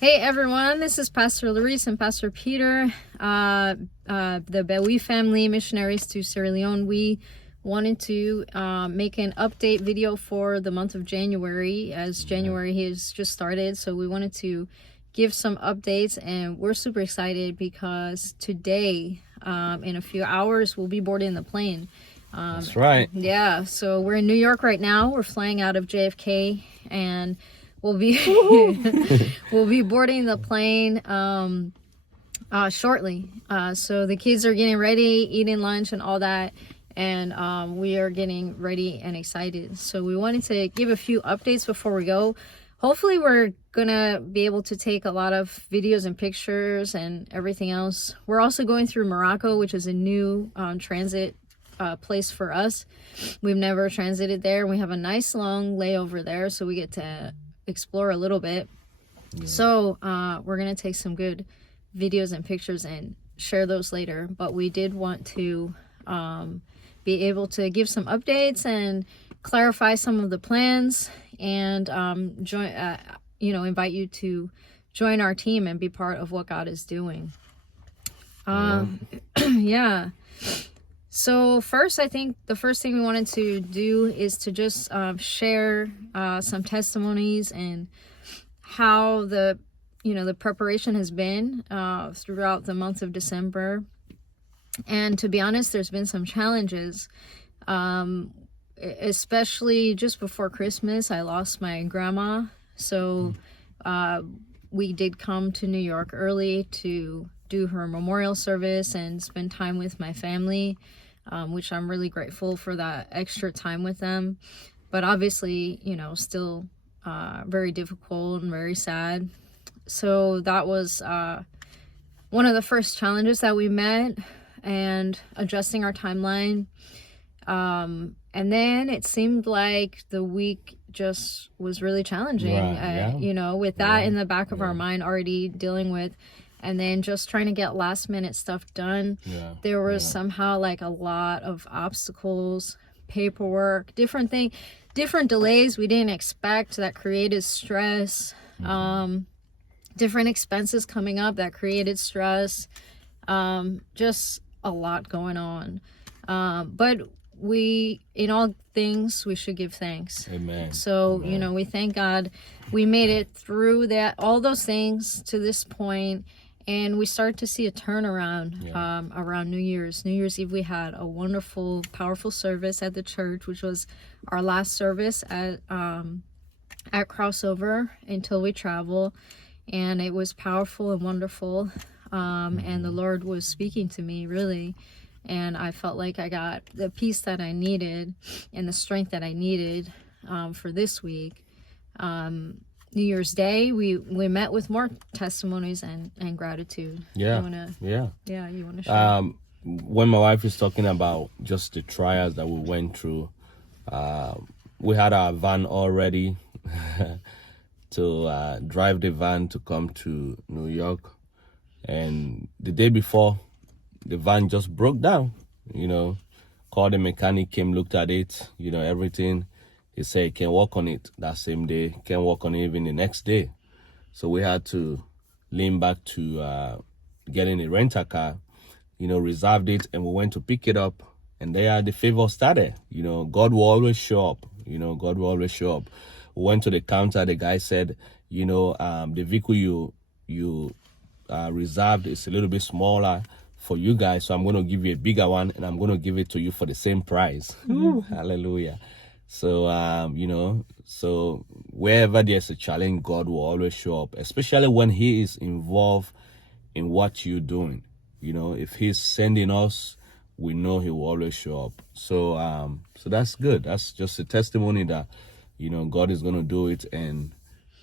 Hey everyone, this is Pastor Larice and Pastor Peter, the Bewi family missionaries to Sierra Leone. We wanted to make an update video for the month of January, as January has just started. So we wanted to give some updates, and we're super excited because today, in a few hours, we'll be boarding the plane. That's right. Yeah, so we're in New York right now. We're flying out of JFK, and we'll be we'll be boarding the plane shortly. So the kids are getting ready, eating lunch and all that, and we are getting ready and excited. So we wanted to give a few updates before we go. Hopefully we're gonna be able to take a lot of videos and pictures and everything else. We're also going through Morocco, which is a new transit place for us. We've never transited there. We have a nice long layover there, so we get to explore a little bit. So we're gonna take some good videos and pictures and share those later, but we did want to be able to give some updates and clarify some of the plans, and join invite you to join our team and be part of what God is doing. Yeah. So first, I think the first thing we wanted to do is to just share some testimonies and how the preparation has been throughout the month of December. And to be honest, there's been some challenges, especially just before Christmas. I lost my grandma, so we did come to New York early to do her memorial service and spend time with my family, which I'm really grateful for that extra time with them. But obviously, still very difficult and very sad. So that was one of the first challenges that we met, and adjusting our timeline. And then it seemed like the week just was really challenging, with that in the back of our mind, already dealing with, and then just trying to get last minute stuff done. There was somehow like a lot of obstacles, paperwork, different delays we didn't expect that created stress, different expenses coming up that created stress, just a lot going on. But in all things, we should give thanks. Amen. So, Amen. We thank God we made it through all those things to this point, and we started to see a turnaround around New Year's. New Year's Eve, we had a wonderful, powerful service at the church, which was our last service at Crossover until we travel. And it was powerful and wonderful. And the Lord was speaking to me, really. And I felt like I got the peace that I needed and the strength that I needed for this week. New Year's Day, we met with more testimonies and gratitude. You wanna share? When my wife is talking about just the trials that we went through, we had our van all ready to drive the van to come to New York, and the day before, the van just broke down. Called the mechanic, came, looked at it, everything. He said he can work on it that same day, can work on it even the next day. So we had to lean back to getting a rental car, reserved it, and we went to pick it up, and there the favor started. God will always show up. God will always show up. We went to the counter, the guy said, the vehicle you reserved is a little bit smaller for you guys, so I'm going to give you a bigger one, and I'm going to give it to you for the same price. Ooh, hallelujah. So, so wherever there's a challenge, God will always show up, especially when He is involved in what you're doing. If He's sending us, we know He will always show up. So, so that's good. That's just a testimony that, God is going to do it, and,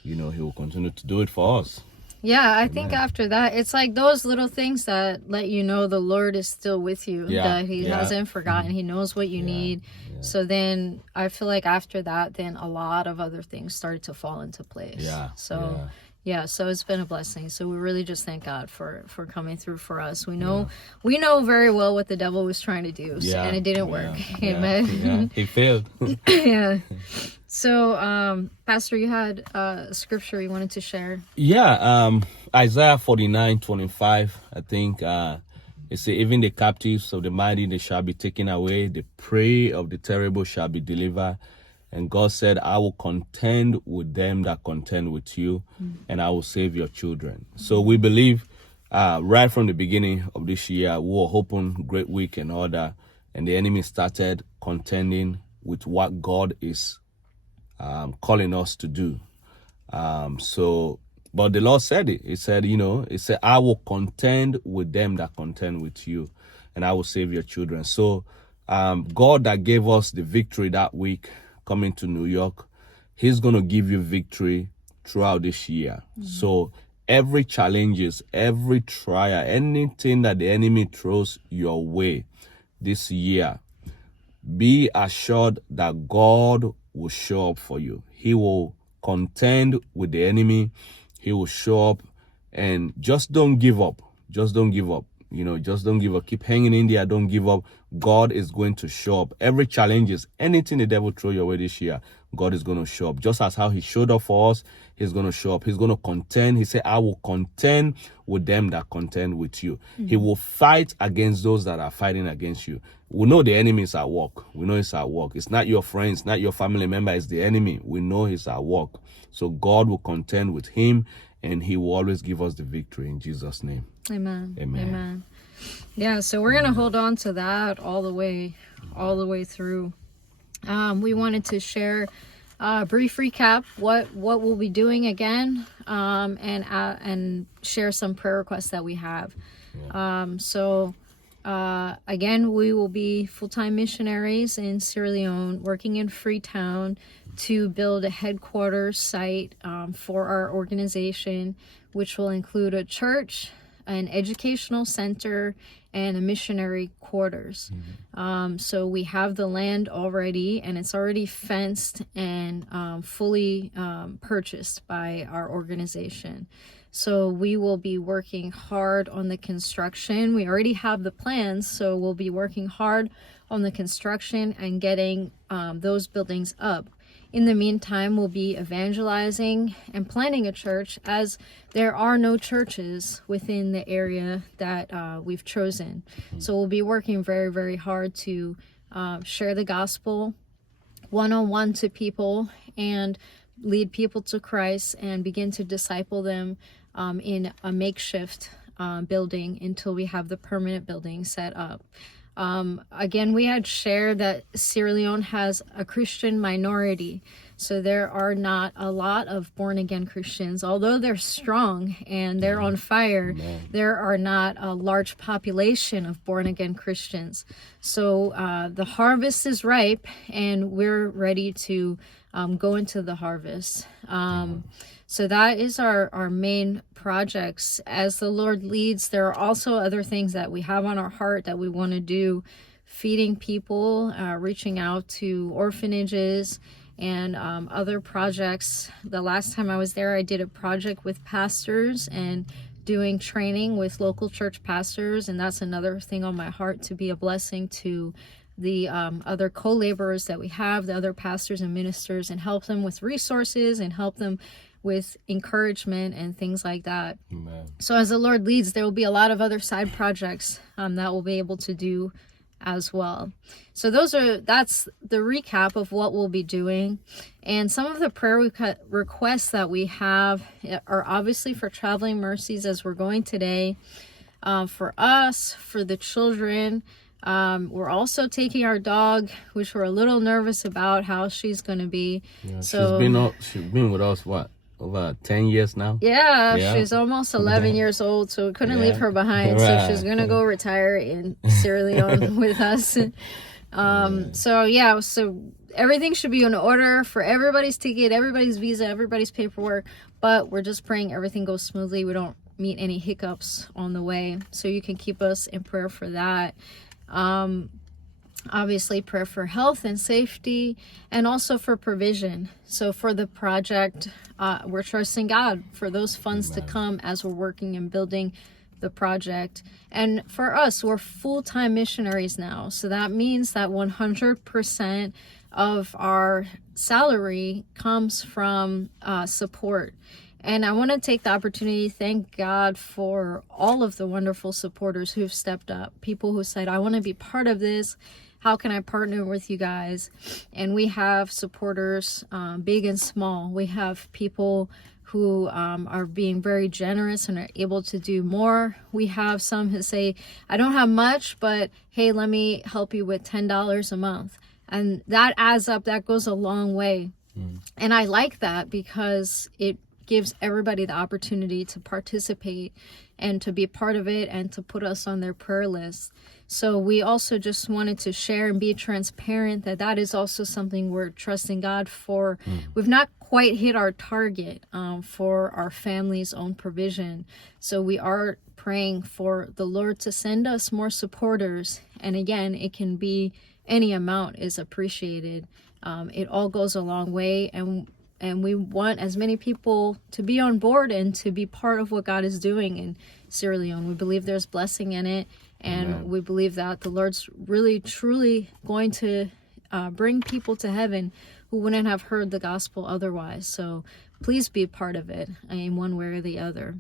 He will continue to do it for us. Yeah, I think after that, it's like those little things that let you know the Lord is still with you, that He hasn't forgotten. He knows what you need. So then I feel like after that, then a lot of other things started to fall into place. Yeah, so it's been a blessing. So we really just thank God for coming through for us. We know very well what the devil was trying to do, and it didn't work. Amen. Yeah. He failed. Yeah. So, Pastor, you had a scripture you wanted to share. Yeah, Isaiah 49:25, I think it says, even the captives of the mighty, they shall be taken away. The prey of the terrible shall be delivered. And God said, I will contend with them that contend with you, and I will save your children. So we believe right from the beginning of this year, we were hoping great week and all that, and the enemy started contending with what God is calling us to do. But the Lord said it. He said, I will contend with them that contend with you, and I will save your children. So God that gave us the victory that week coming to New York, he's going to give you victory throughout this year. So every challenges, every trial, anything that the enemy throws your way this year, be assured that God will show up for you. He will contend with the enemy. He will show up, and just don't give up. Just don't give up. Just don't give up. Keep hanging in there. Don't give up. God is going to show up. Every challenges, anything the devil throw your way this year, God is going to show up. Just as how he showed up for us, he's going to show up. He's going to contend. He said, I will contend with them that contend with you. He will fight against those that are fighting against you. We know the enemy is at work. We know he's at work. It's not your friends, not your family member. It's the enemy. We know he's at work. So God will contend with him, and he will always give us the victory in Jesus' name. Amen. Amen. Amen. Yeah, so we're going to hold on to that all the way through. We wanted to share a brief recap what we'll be doing again, and share some prayer requests that we have. Again, we will be full-time missionaries in Sierra Leone, working in Freetown to build a headquarters site for our organization, which will include a church, an educational center, and a missionary quarters. So we have the land already, and it's already fenced and fully purchased by our organization. So we will be working hard on the construction. We already have the plans, so we'll be working hard on the construction and getting those buildings up. In the meantime, we'll be evangelizing and planting a church, as there are no churches within the area that we've chosen. So we'll be working very, very hard to share the gospel one-on-one to people and lead people to Christ and begin to disciple them in a makeshift building until we have the permanent building set up. Again, we had shared that Sierra Leone has a Christian minority, so there are not a lot of born-again Christians. Although they're strong and they're on fire, there are not a large population of born-again Christians. So the harvest is ripe, and we're ready to go into the harvest. So that is our main projects. As the Lord leads, there are also other things that we have on our heart that we want to do. Feeding people, reaching out to orphanages, and other projects. The last time I was there, I did a project with pastors and doing training with local church pastors. And that's another thing on my heart, to be a blessing to the other co-laborers that we have, the other pastors and ministers, and help them with resources and help them with encouragement and things like that. Amen. So as the Lord leads, there will be a lot of other side projects that we'll be able to do as well. So that's the recap of what we'll be doing. And some of the prayer requests that we have are obviously for traveling mercies as we're going today, for us, for the children. We're also taking our dog, which we're a little nervous about how she's going to be. Yeah, so she's been with us, what, over 10 years now? Yeah, she's almost 11 years old, so we couldn't leave her behind. Right. So she's going to go retire in Sierra Leone with us. So everything should be in order for everybody's ticket, everybody's visa, everybody's paperwork. But we're just praying everything goes smoothly. We don't meet any hiccups on the way. So you can keep us in prayer for that. obviously prayer for health and safety, and also for provision. So for the project, we're trusting God for those funds to come as we're working and building the project. And for us, we're full-time missionaries now, so that means that 100% of our salary comes from support. And I want to take the opportunity to thank God for all of the wonderful supporters who've stepped up, people who said, I want to be part of this. How can I partner with you guys? And we have supporters, big and small. We have people who are being very generous and are able to do more. We have some who say, I don't have much, but hey, let me help you with $10 a month. And that adds up, that goes a long way. And I like that because it gives everybody the opportunity to participate and to be part of it and to put us on their prayer list. So we also just wanted to share and be transparent that is also something we're trusting God for. We've not quite hit our target for our family's own provision. So we are praying for the Lord to send us more supporters. And again, it can be any amount is appreciated. It all goes a long way, and we want as many people to be on board and to be part of what God is doing in Sierra Leone. We believe there's blessing in it, and we believe that the Lord's really, truly going to bring people to heaven who wouldn't have heard the gospel otherwise. So please be a part of it in one way or the other.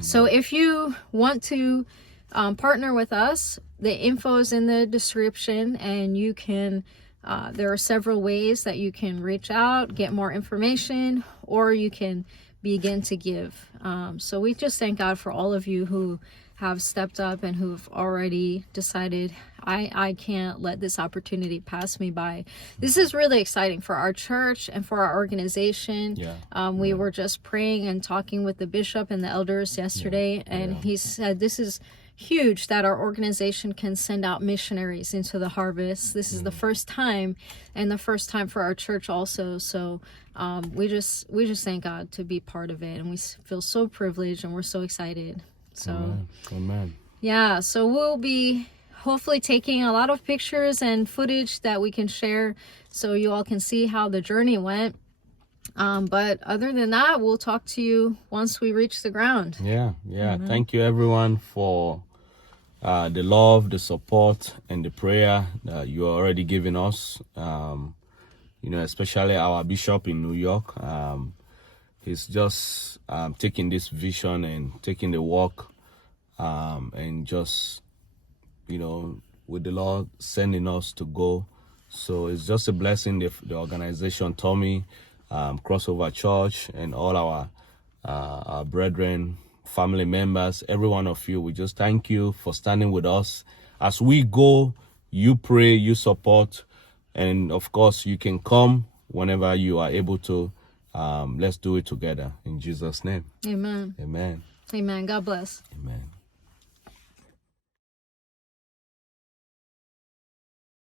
So if you want to partner with us, the info is in the description, and you can there are several ways that you can reach out, get more information, or you can begin to give. So we just thank God for all of you who have stepped up and who've already decided, I can't let this opportunity pass me by. This is really exciting for our church and for our organization. We were just praying and talking with the bishop and the elders yesterday, and he said this is huge that our organization can send out missionaries into the harvest. This is the first time, and the first time for our church also. So we just thank God to be part of it, and we feel so privileged, and we're so excited. So Amen. Yeah, so we'll be hopefully taking a lot of pictures and footage that we can share so you all can see how the journey went. But other than that, we'll talk to you once we reach the ground. Thank you everyone for the love, the support, and the prayer that you are already giving us. Especially our bishop in New York. He's just taking this vision and taking the walk, and just with the Lord sending us to go. So it's just a blessing. The organization Tommy, Crossover Church, and all our brethren, family members, every one of you, we just thank you for standing with us as we go. You pray, you support, and of course you can come whenever you are able to. Let's do it together in Jesus' name. Amen. Amen. Amen. God bless.